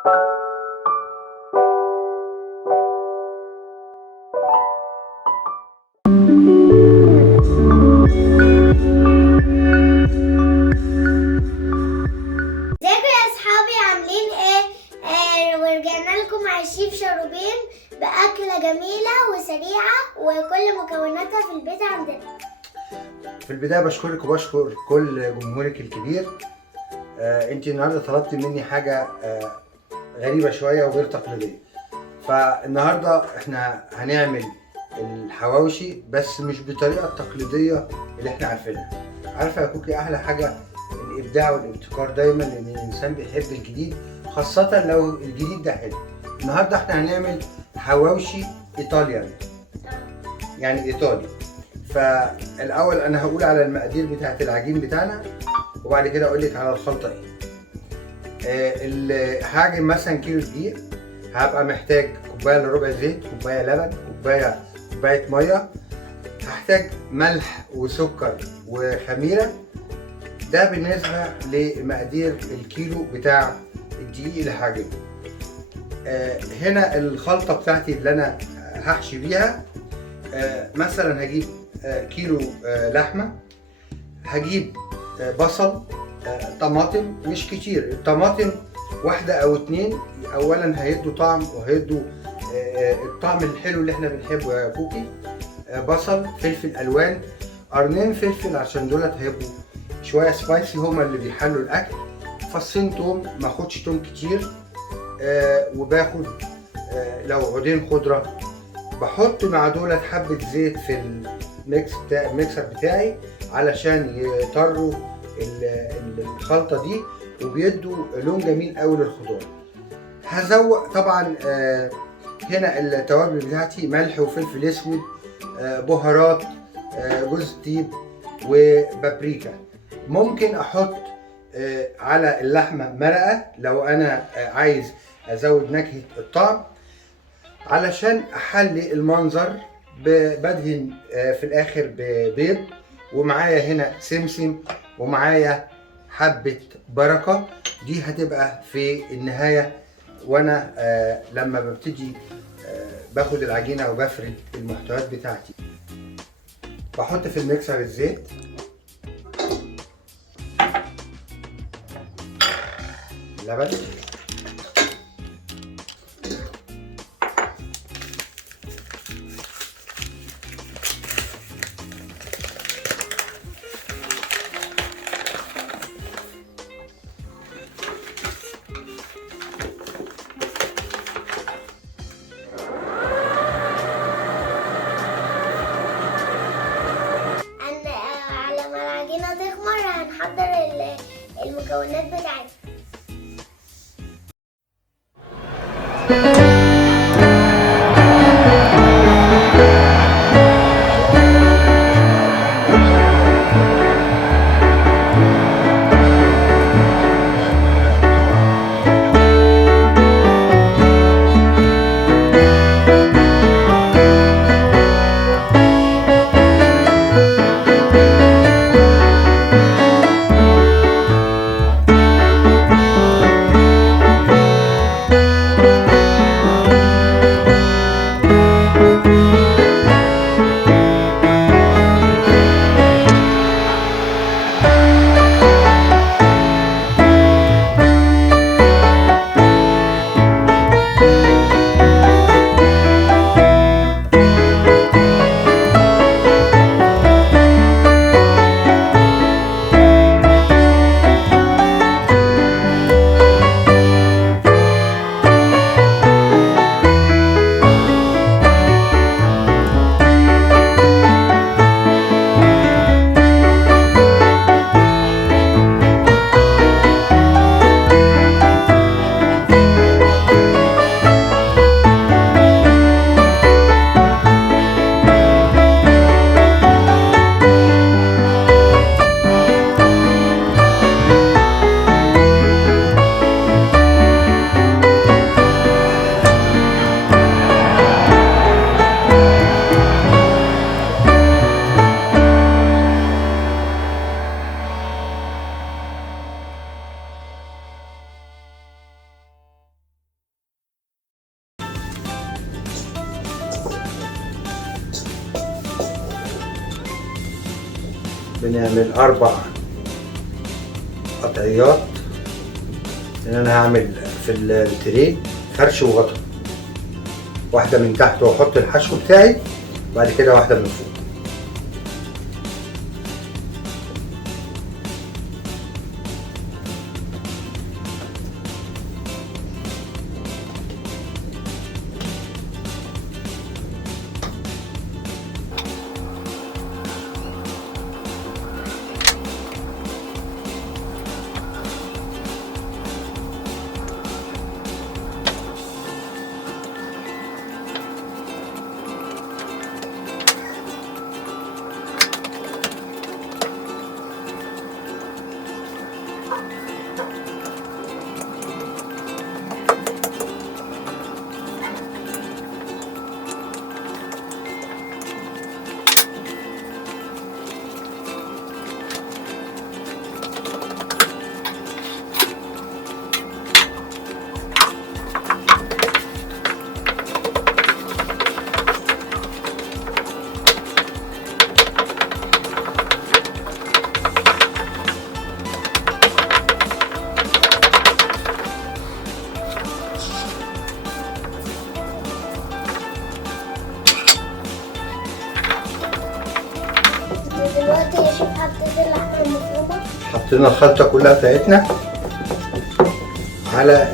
ازيكم يا اصحابي عاملين ايه؟ ورجعنا لكم مع الشيف شاروبين باكله جميله وسريعه وكل مكوناتها في البيت عندنا. في البداية بشكرك وبشكر كل جمهورك الكبير. انت النهارده طلبتي مني حاجة غريبة شوية وغير تقليدية. فالنهارده احنا هنعمل الحواوشي بس مش بالطريقة التقليدية اللي احنا عارفينها. عارفة يا كوكي، احلى حاجة الابداع والابتكار دايما، لان الانسان بيحب الجديد خاصة لو الجديد ده حلو. النهارده احنا هنعمل حواوشي ايطاليان، يعني ايطالي. فالاول انا هقول على المقادير بتاعه العجين بتاعنا، وبعد كده اقول لك على الخلطه ايه. هعجن مثلا كيلو دقيق، هبقى محتاج كوبايه الا ربع زيت، كوبايه لبن، كوبايه ميه، هحتاج ملح وسكر وخميره. ده بالنسبه لمقادير الكيلو بتاع الدقيق اللي هعجنه. هنا الخلطه بتاعتي اللي انا هحشي بيها. مثلا هجيب كيلو لحمه، هجيب بصل، طماطم مش كتير، الطماطم واحده او اتنين اولا هيدوا طعم وهيدوا الطعم الحلو اللي احنا بنحبه يا كوكي. بصل، فلفل الوان، قرنين فلفل عشان دولت هيبقوا شويه سبايسي، هما اللي بيحلوا الاكل. فصين توم، ما اخدش توم كتير. وباخد لو عودين خضره. بحط مع دولت حبة زيت في الميكسر بتاعي علشان يطروا الخلطة دي وبيدوا لون جميل قوي للخضار. هزوق طبعا هنا التوابل بتاعتي: ملح وفلفل اسود، بهارات، جوز الطيب وبابريكا. ممكن احط على اللحمة مرقة لو انا عايز ازود نكهة الطعم. علشان احلي المنظر بدهن في الاخر ببيض، ومعايا هنا سمسم، ومعايا حبة بركة. دي هتبقى في النهاية وانا لما ببتدي باخد العجينة وبفرد المحتويات بتاعتي. بحط في الميكسر الزيت، اللبن، على ما العجينه تخمر هنحضر المكونات بتاعتها. بنعمل 4 قطعيات، لان انا هعمل في التري فرش وغطا، واحده من تحت واحط الحشو بتاعي، وبعد كده واحده من فوق. دلوقتي يا شيف حطيت اللحمة المفرومة، حطينا الخلطه كلها بتاعتنا على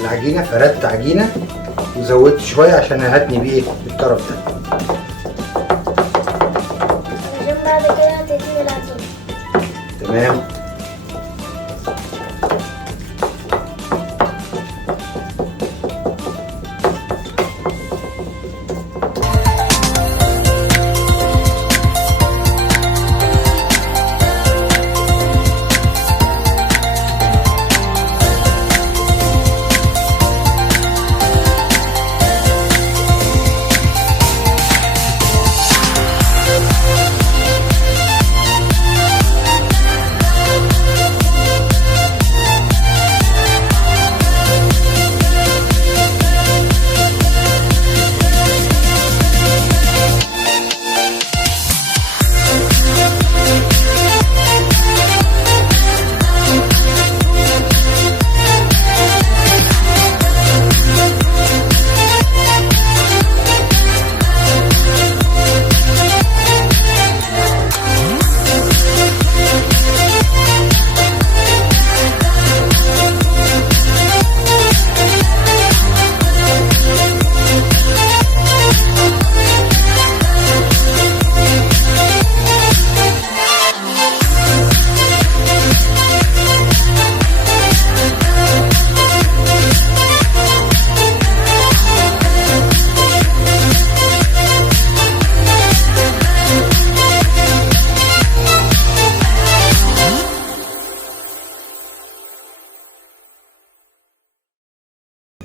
العجينه، فردت عجينه وزودت شويه عشان هتني بيه بالطرف ده، عشان بعد كده هتتني العجينة. تمام.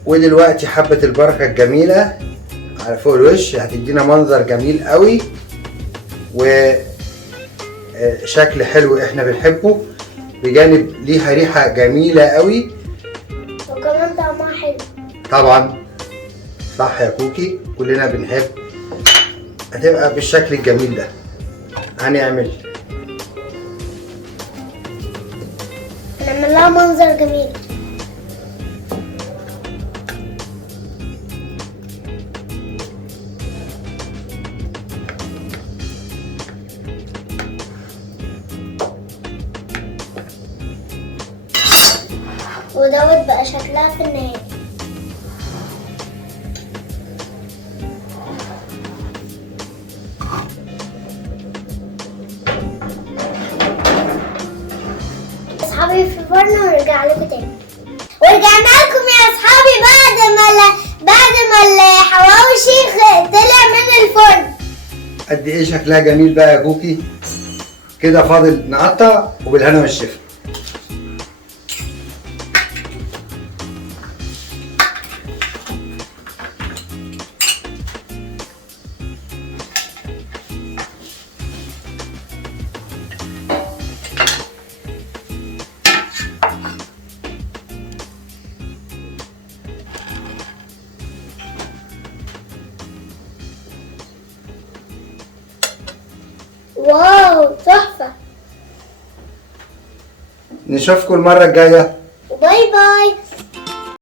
ودلوقتي حبة البركة الجميلة على فوق الوش هتدينا منظر جميل قوي وشكل حلو احنا بنحبه، بجانب ليها ريحة جميلة قوي، وكمان طعمها حلو. طبعا صح يا كوكي، كلنا بنحب هتبقى بالشكل الجميل ده. هنعمل لها منظر جميل. ودوت بقى شكلها في النهاية. اصحابي في الفرن ونرجع لكم تاني. ورجعنا لكم يا اصحابي بعد ما الحواوشي طلع من الفرن. قد ايه شكلها جميل بقى يا كوكي. كده فاضل نقطع وبالهنا والشفا. واو تحفة. نشوفكم المرة الجاية. باي باي.